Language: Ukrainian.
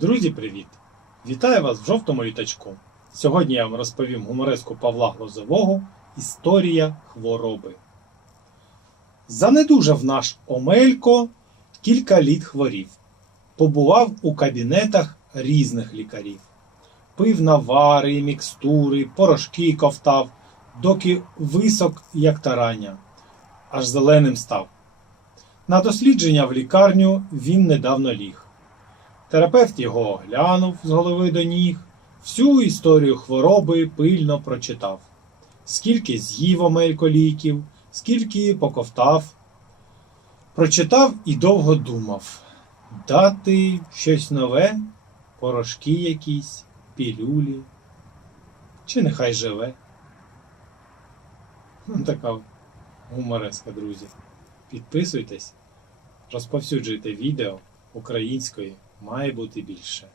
Друзі, привіт! Вітаю вас в жовтому літачку. Сьогодні я вам розповім гумореску Павла Глозового Історія хвороби. Занедужав наш Омелько кілька літ хворів. Побував у кабінетах різних лікарів. Пив навари, мікстури, порошки ковтав, доки висок, як тарання, аж зеленим став. На дослідження в лікарню він недавно ліг. Терапевт його оглянув з голови до ніг, всю історію хвороби пильно прочитав. Скільки з'їв Омелько ліків, скільки поковтав. Прочитав і довго думав. Дати щось нове, порошки якісь, пілюлі. Чи нехай живе. Ну, така гумореска, друзі. Підписуйтесь, розповсюджуйте відео української має бути більше.